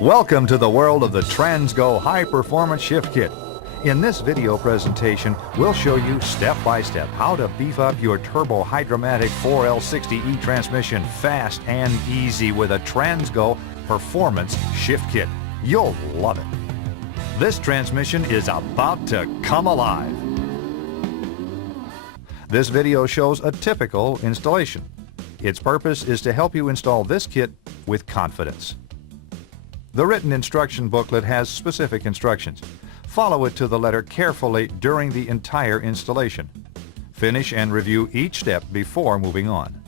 Welcome to the world of the Transgo High Performance Shift Kit. In this video presentation, we'll show you step by step how to beef up your turbo hydromatic 4L60E transmission fast and easy with a Transgo Performance Shift Kit. You'll love it. This transmission is about to come alive. This video shows a typical installation. Its purpose is to help you install this kit with confidence. The written instruction booklet has specific instructions. Follow it to the letter carefully during the entire installation. Finish and review each step before moving on.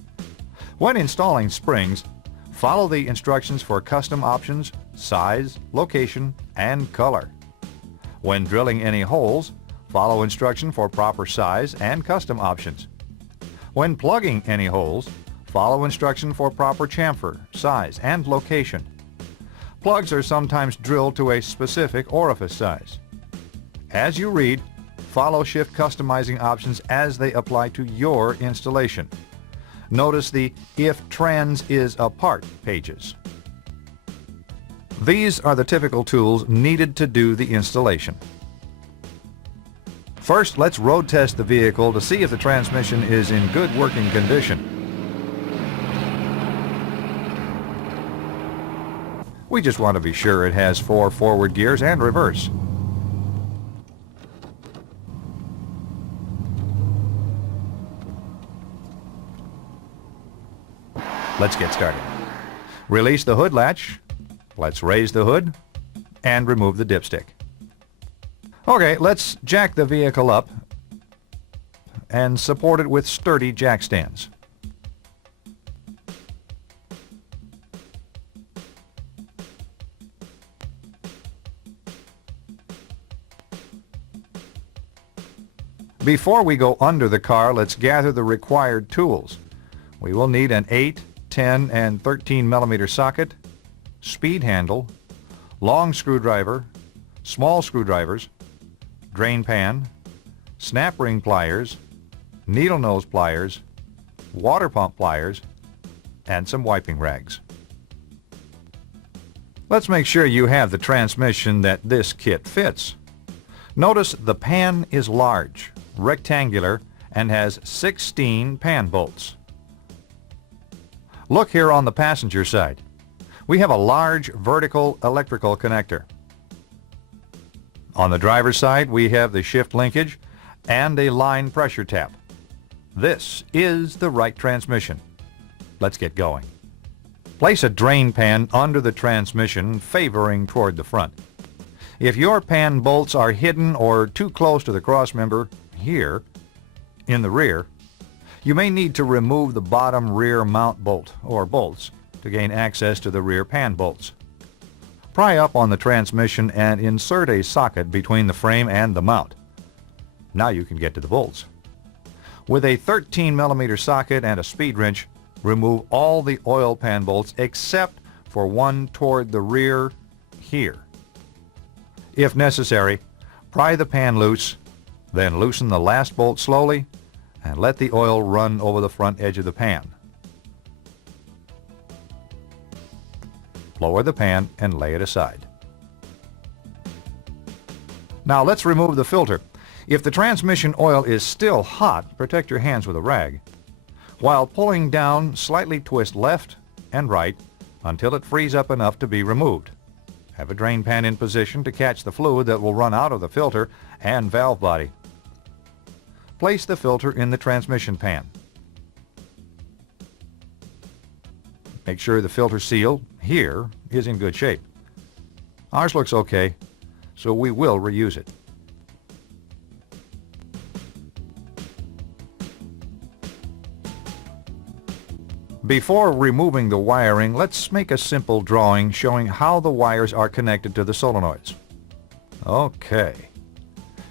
When installing springs, follow the instructions for custom options, size, location, and color. When drilling any holes, follow instruction for proper size and custom options. When plugging any holes, follow instruction for proper chamfer, size, and location. Plugs are sometimes drilled to a specific orifice size. As you read, follow shift customizing options as they apply to your installation. Notice the If Trans is Apart pages. These are the typical tools needed to do the installation. First, let's road test the vehicle to see if the transmission is in good working condition. We just want to be sure it has 4 forward gears and reverse. Let's get started. Release the hood latch. Let's raise the hood and remove the dipstick. Okay, let's jack the vehicle up and support it with sturdy jack stands. Before we go under the car, let's gather the required tools. We will need an 8, 10, and 13 millimeter socket, speed handle, long screwdriver, small screwdrivers, drain pan, snap ring pliers, needle nose pliers, water pump pliers, and some wiping rags. Let's make sure you have the transmission that this kit fits. Notice the pan is large, rectangular, and has 16 pan bolts. Look here on the passenger side. We have a large vertical electrical connector. On the driver's side, we have the shift linkage and a line pressure tap. This is the right transmission. Let's get going. Place a drain pan under the transmission, favoring toward the front. If your pan bolts are hidden or too close to the crossmember here in the rear, you may need to remove the bottom rear mount bolt or bolts to gain access to the rear pan bolts. Pry up on the transmission and insert a socket between the frame and the mount. Now you can get to the bolts. With a 13 millimeter socket and a speed wrench, remove all the oil pan bolts except for one toward the rear here. If necessary, pry the pan loose, then loosen the last bolt slowly and let the oil run over the front edge of the pan. Lower the pan and lay it aside. Now let's remove the filter. If the transmission oil is still hot, protect your hands with a rag. While pulling down, slightly twist left and right until it frees up enough to be removed. Have a drain pan in position to catch the fluid that will run out of the filter and valve body. Place the filter in the transmission pan. Make sure the filter seal here is in good shape. Ours looks okay, so we will reuse it. Before removing the wiring, let's make a simple drawing showing how the wires are connected to the solenoids. Okay.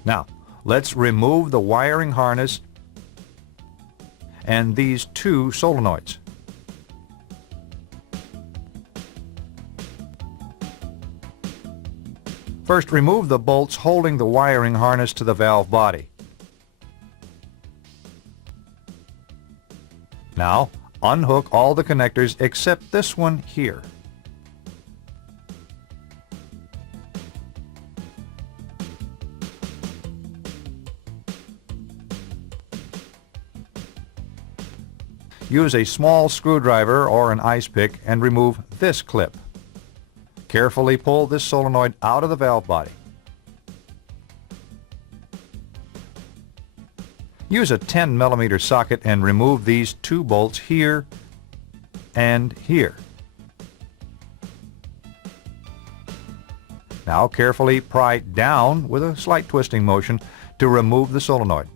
Now, let's remove the wiring harness and these 2 solenoids. First, remove the bolts holding the wiring harness to the valve body. Now, unhook all the connectors except this one here. use a small screwdriver or an ice pick and remove this clip. Carefully pull this solenoid out of the valve body. Use a 10 millimeter socket and remove these two bolts here and here. Now carefully pry down with a slight twisting motion to remove the solenoid.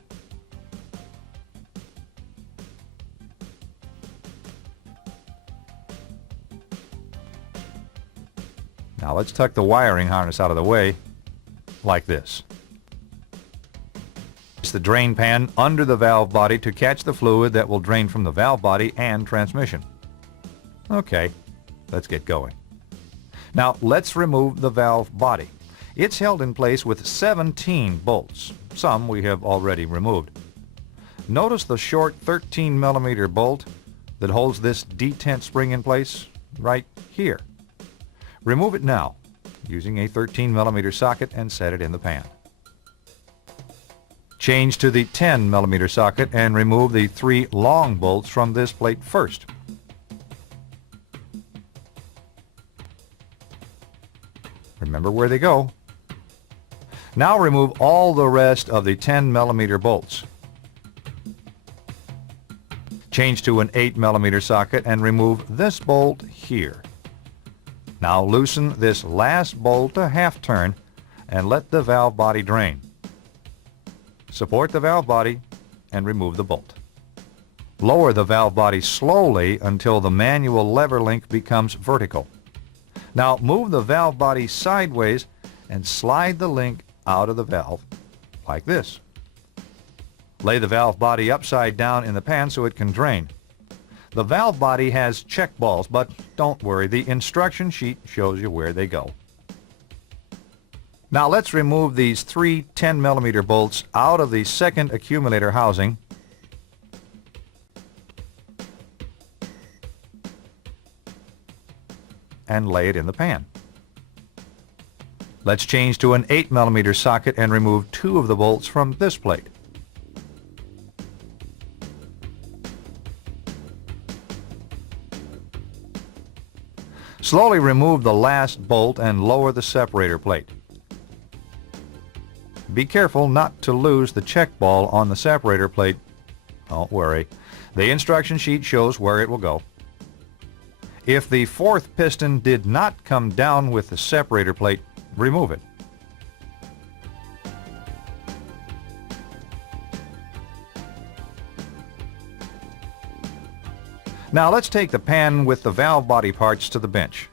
Now let's tuck the wiring harness out of the way, like this. Place the drain pan under the valve body to catch the fluid that will drain from the valve body and transmission. Okay, let's get going. Now let's remove the valve body. It's held in place with 17 bolts. Some we have already removed. Notice the short 13 millimeter bolt that holds this detent spring in place right here. Remove it now using a 13 millimeter socket and set it in the pan. Change to the 10 millimeter socket and remove the 3 long bolts from this plate first. Remember where they go. Now remove all the rest of the 10 millimeter bolts. Change to an 8 millimeter socket and remove this bolt here. Now loosen this last bolt a half turn and let the valve body drain. Support the valve body and remove the bolt. Lower the valve body slowly until the manual lever link becomes vertical. Now move the valve body sideways and slide the link out of the valve like this. Lay the valve body upside down in the pan so it can drain. The valve body has check balls, but don't worry, the instruction sheet shows you where they go. Now let's remove these 3 10 millimeter bolts out of the second accumulator housing and lay it in the pan. Let's change to an 8 millimeter socket and remove 2 of the bolts from this plate. Slowly remove the last bolt and lower the separator plate. Be careful not to lose the check ball on the separator plate. Don't worry, the instruction sheet shows where it will go. If the 4th piston did not come down with the separator plate, remove it. Now let's take the pan with the valve body parts to the bench.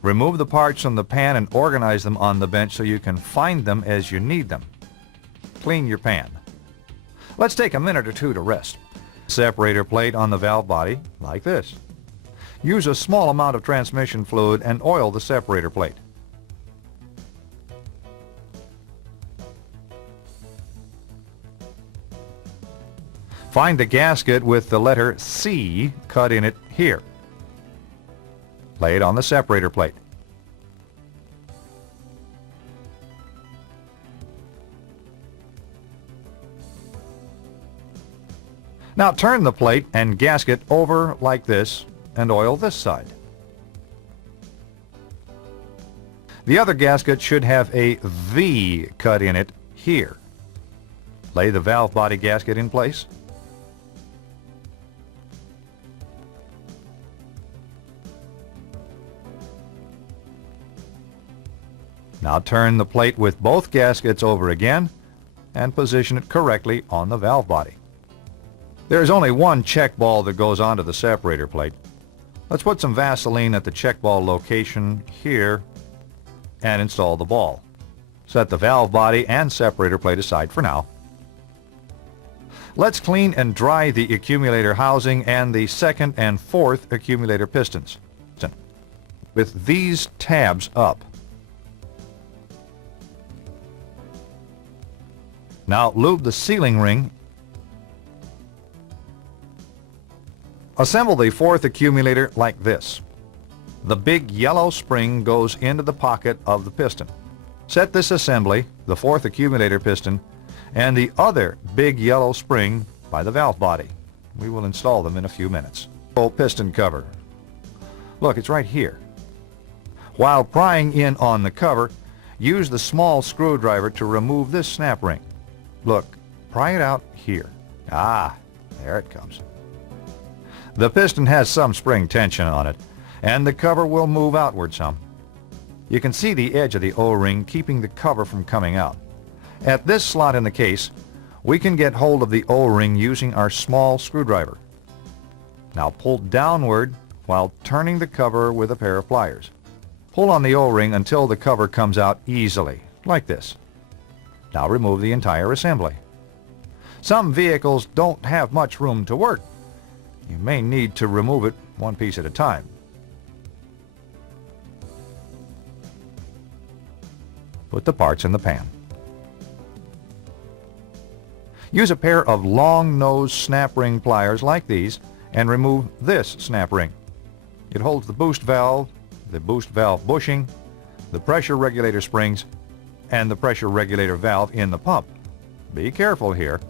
Remove the parts from the pan and organize them on the bench so you can find them as you need them. Clean your pan. Let's take a minute or two to rest. Separator plate on the valve body, like this. Use a small amount of transmission fluid and oil the separator plate. Find the gasket with the letter C cut in it here. Lay it on the separator plate. Now turn the plate and gasket over like this and oil this side. The other gasket should have a V cut in it here. Lay the valve body gasket in place. Now turn the plate with both gaskets over again and position it correctly on the valve body. There is only one check ball that goes onto the separator plate. Let's put some Vaseline at the check ball location here and install the ball. Set the valve body and separator plate aside for now. Let's clean and dry the accumulator housing and the 2nd and 4th accumulator pistons with these tabs up. Now lube the sealing ring. Assemble the 4th accumulator like this. The big yellow spring goes into the pocket of the piston. Set this assembly, the 4th accumulator piston, and the other big yellow spring by the valve body. We will install them in a few minutes. Full piston cover. Look, it's right here. While prying in on the cover, use the small screwdriver to remove this snap ring. Look, pry it out here. Ah, there it comes. The piston has some spring tension on it, and the cover will move outward some. You can see the edge of the O-ring keeping the cover from coming out. At this slot in the case, we can get hold of the O-ring using our small screwdriver. Now pull downward while turning the cover with a pair of pliers. Pull on the O-ring until the cover comes out easily, like this. Now remove the entire assembly. Some vehicles don't have much room to work. You may need to remove it one piece at a time. Put the parts in the pan. Use a pair of long-nosed snap ring pliers like these and remove this snap ring. It holds the boost valve bushing, the pressure regulator springs, and the pressure regulator valve in the pump. Be careful here.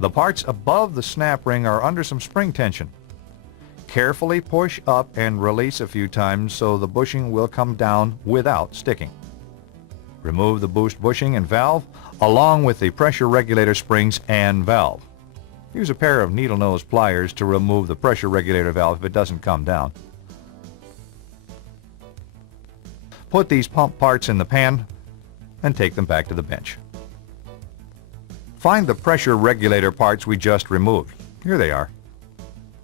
The parts above the snap ring are under some spring tension. Carefully push up and release a few times so the bushing will come down without sticking. Remove the boost bushing and valve along with the pressure regulator springs and valve. Use a pair of needle nose pliers to remove the pressure regulator valve if it doesn't come down. Put these pump parts in the pan and take them back to the bench. Find the pressure regulator parts we just removed. Here they are.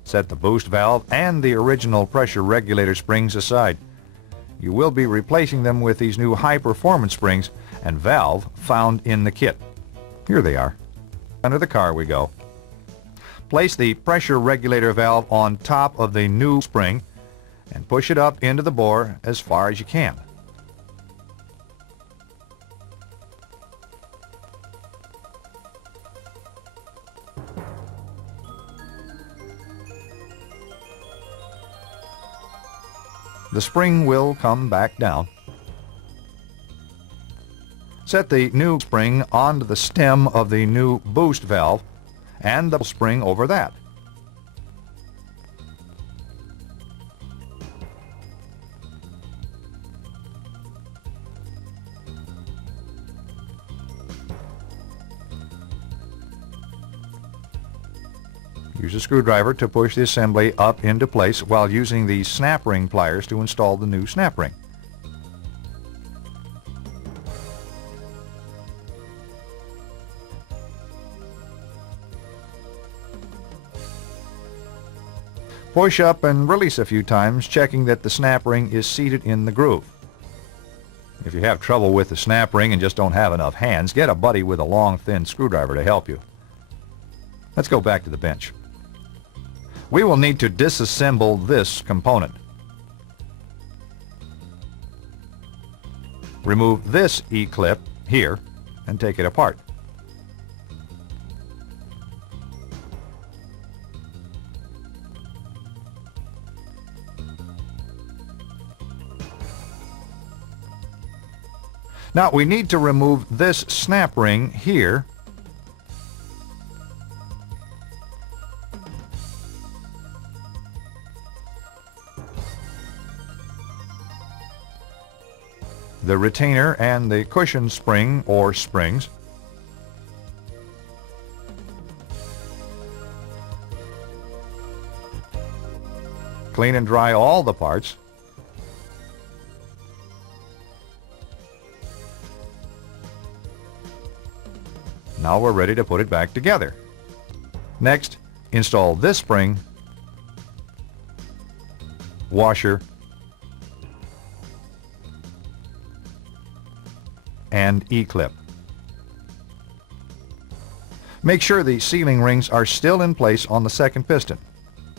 Set the boost valve and the original pressure regulator springs aside. You will be replacing them with these new high-performance springs and valve found in the kit. Here they are. Under the car we go. Place the pressure regulator valve on top of the new spring and push it up into the bore as far as you can. The spring will come back down. Set the new spring onto the stem of the new boost valve and the spring over that. Use a screwdriver to push the assembly up into place while using the snap ring pliers to install the new snap ring. Push up and release a few times, checking that the snap ring is seated in the groove. If you have trouble with the snap ring and just don't have enough hands, get a buddy with a long, thin screwdriver to help you. Let's go back to the bench. We will need to disassemble this component. Remove this E-clip here and take it apart. Now we need to remove this snap ring here . The retainer and the cushion spring or springs. Clean and dry all the parts. Now we're ready to put it back together. Next, install this spring, washer, and E-clip. Make sure the sealing rings are still in place on the second piston.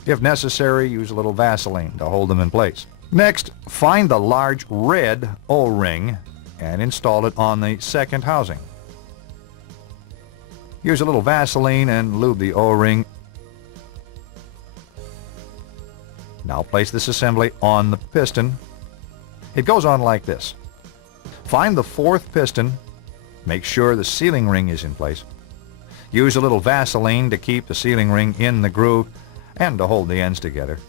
If necessary, use a little Vaseline to hold them in place. Next, find the large red O-ring and install it on the second housing. Use a little Vaseline and lube the O-ring. Now place this assembly on the piston. It goes on like this. Find the fourth piston, make sure the sealing ring is in place. Use a little Vaseline to keep the sealing ring in the groove and to hold the ends together.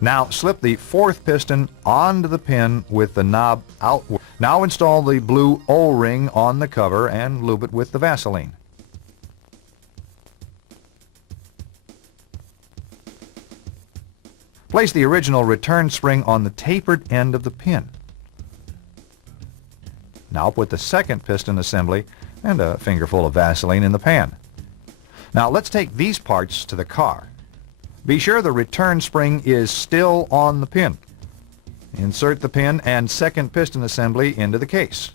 Now slip the fourth piston onto the pin with the knob outward. Now install the blue O-ring on the cover and lube it with the Vaseline. Place the original return spring on the tapered end of the pin. Now put the second piston assembly and a fingerful of Vaseline in the pan. Now let's take these parts to the car. Be sure the return spring is still on the pin. Insert the pin and second piston assembly into the case.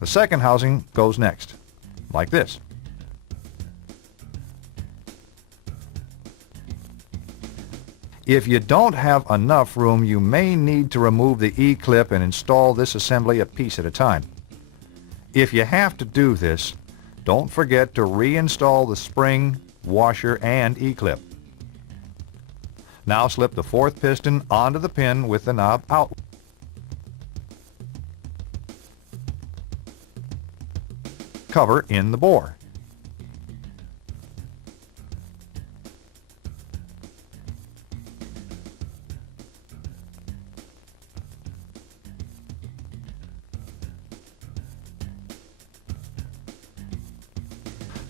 The second housing goes next, like this. If you don't have enough room, you may need to remove the E-clip and install this assembly a piece at a time. If you have to do this, don't forget to reinstall the spring, washer, and E-clip. Now slip the fourth piston onto the pin with the knob out. Cover in the bore.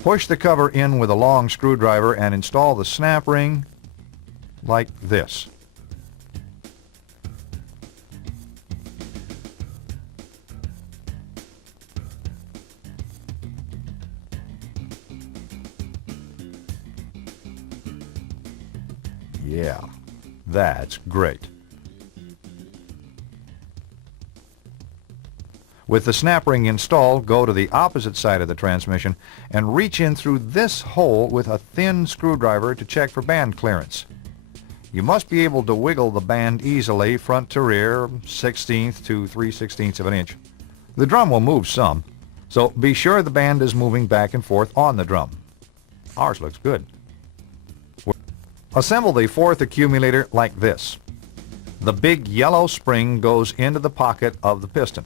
Push the cover in with a long screwdriver and install the snap ring like this. Yeah, that's great. With the snap ring installed, go to the opposite side of the transmission and reach in through this hole with a thin screwdriver to check for band clearance. You must be able to wiggle the band easily front to rear, 1/16 to 3/16 of an inch. The drum will move some, so be sure the band is moving back and forth on the drum. Ours looks good. Assemble the fourth accumulator like this. The big yellow spring goes into the pocket of the piston.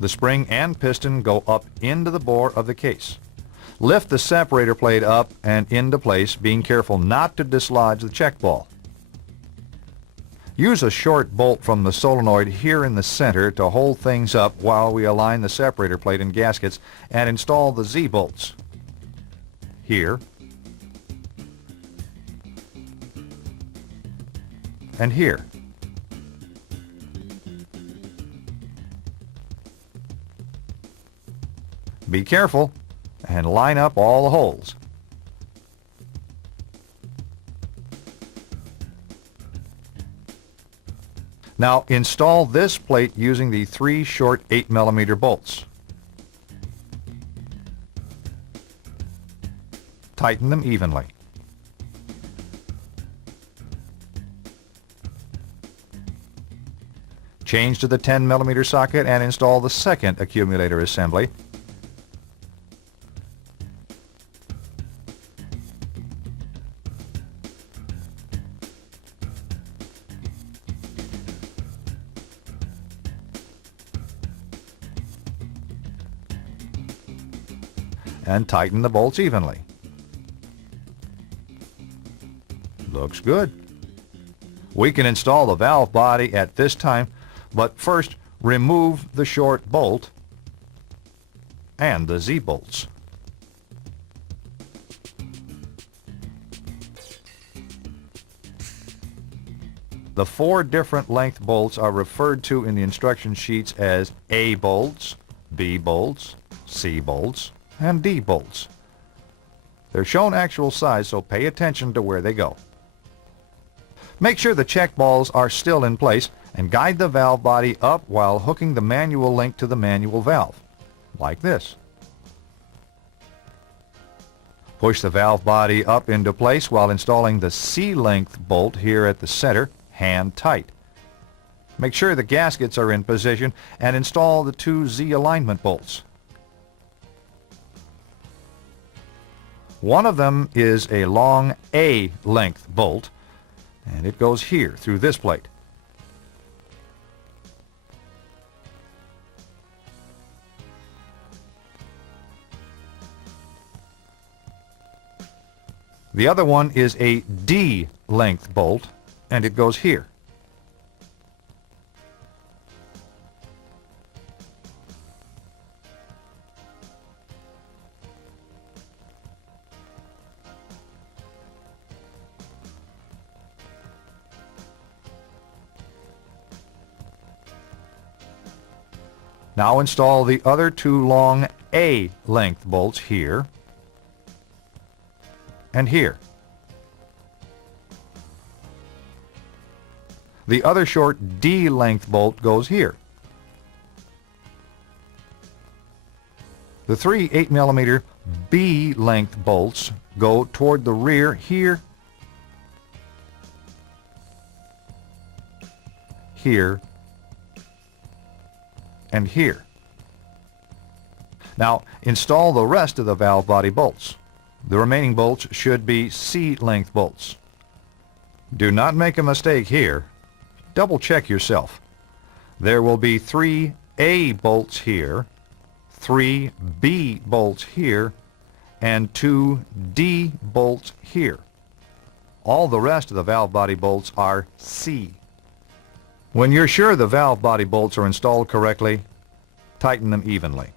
The spring and piston go up into the bore of the case. Lift the separator plate up and into place, being careful not to dislodge the check ball. Use a short bolt from the solenoid here in the center to hold things up while we align the separator plate and gaskets and install the Z-bolts. Here and here. Be careful and line up all the holes. Now install this plate using the 3 short 8mm bolts. Tighten them evenly. Change to the 10mm socket and install the second accumulator assembly. And tighten the bolts evenly. Looks good. We can install the valve body at this time, but first remove the short bolt and the Z-bolts. The 4 different length bolts are referred to in the instruction sheets as A bolts, B bolts, C bolts, and D bolts. They're shown actual size, so pay attention to where they go. Make sure the check balls are still in place and guide the valve body up while hooking the manual link to the manual valve, like this. Push the valve body up into place while installing the C-length bolt here at the center, hand tight. Make sure the gaskets are in position and install the 2 Z alignment bolts. One of them is a long A-length bolt, and it goes here through this plate. The other one is a D-length bolt, and it goes here. Now install the other two long A-length bolts here and here. The other short D-length bolt goes here. The three 8mm B-length bolts go toward the rear here, here, and here. Now install the rest of the valve body bolts. The remaining bolts should be C-length bolts. Do not make a mistake here. Double check yourself. There will be 3 A bolts here, 3 B bolts here, and 2 D bolts here. All the rest of the valve body bolts are C. When you're sure the valve body bolts are installed correctly, tighten them evenly.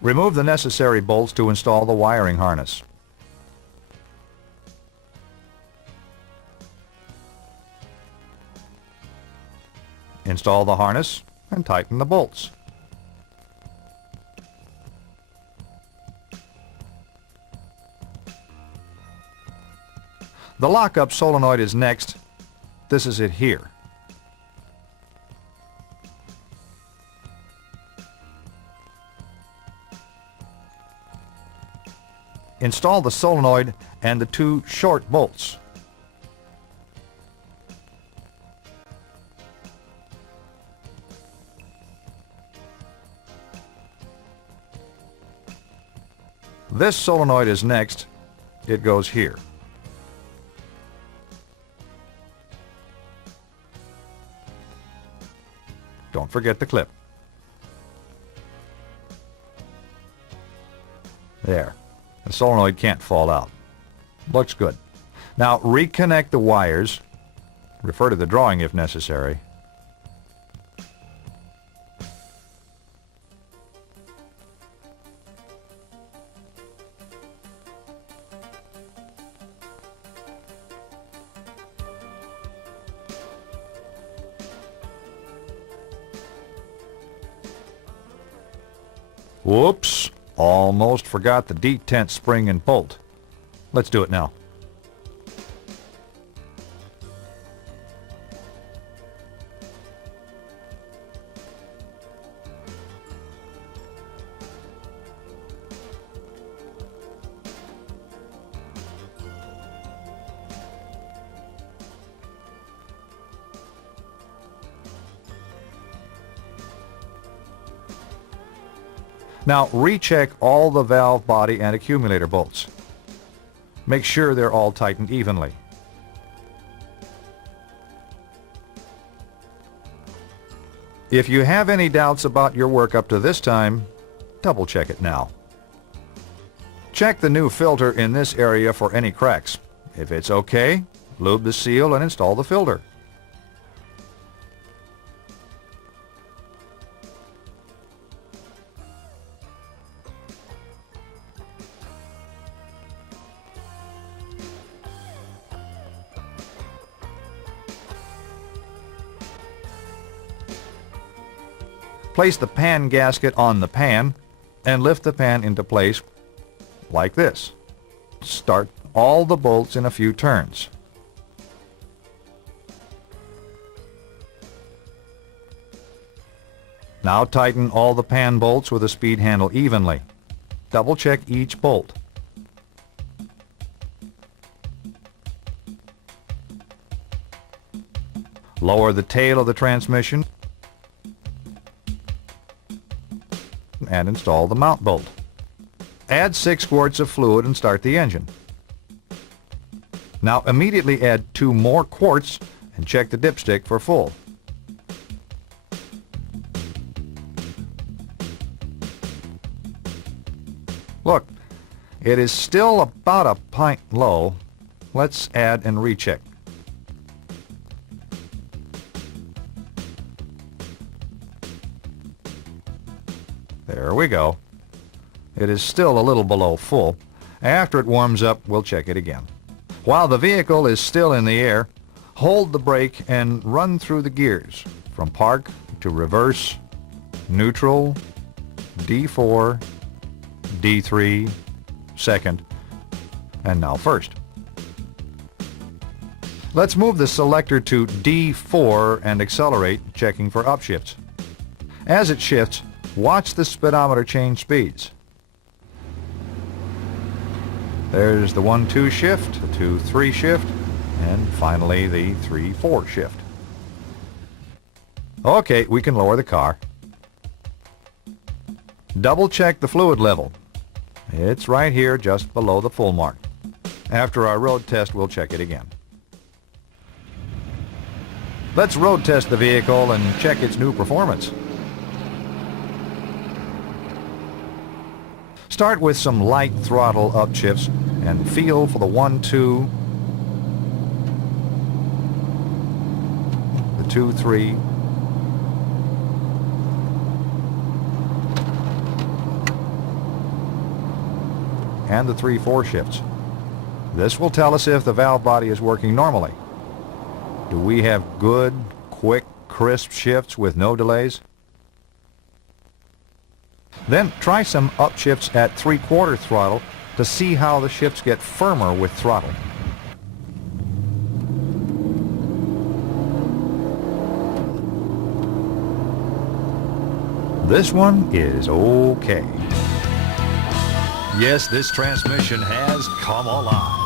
Remove the necessary bolts to install the wiring harness. Install the harness and tighten the bolts. The lockup solenoid is next. This is it here. Install the solenoid and the two short bolts. This solenoid is next. It goes here. Don't forget the clip. There. The solenoid can't fall out. Looks good. Now reconnect the wires. Refer to the drawing if necessary. Whoops! Almost forgot the detent spring and bolt. Let's do it now. Now recheck all the valve body and accumulator bolts. Make sure they're all tightened evenly. If you have any doubts about your work up to this time, double check it now. Check the new filter in this area for any cracks. If it's okay, lube the seal and install the filter. Place the pan gasket on the pan and lift the pan into place like this. Start all the bolts in a few turns. Now tighten all the pan bolts with a speed handle evenly. Double check each bolt. Lower the tail of the transmission. and install the mount bolt. Add 6 quarts of fluid and start the engine. Now immediately add 2 more quarts and check the dipstick for full. Look, it is still about a pint low. Let's add and recheck. There we go. It is still a little below full. After it warms up, we'll check it again. While the vehicle is still in the air, hold the brake and run through the gears from park to reverse, neutral, D4, D3, second, and now first. Let's move the selector to D4 and accelerate, checking for upshifts. As it shifts, watch the speedometer change speeds. There's the 1-2 shift, the 2-3 shift, and finally the 3-4 shift. Okay, we can lower the car. Double check the fluid level. It's right here just below the full mark. After our road test, we'll check it again. Let's road test the vehicle and check its new performance. Start with some light throttle upshifts and feel for the 1-2, the 2-3, and the 3-4 shifts. This will tell us if the valve body is working normally. Do we have good, quick, crisp shifts with no delays? Then try some upshifts at 3/4 throttle to see how the shifts get firmer with throttle. This one is okay. Yes, this transmission has come alive.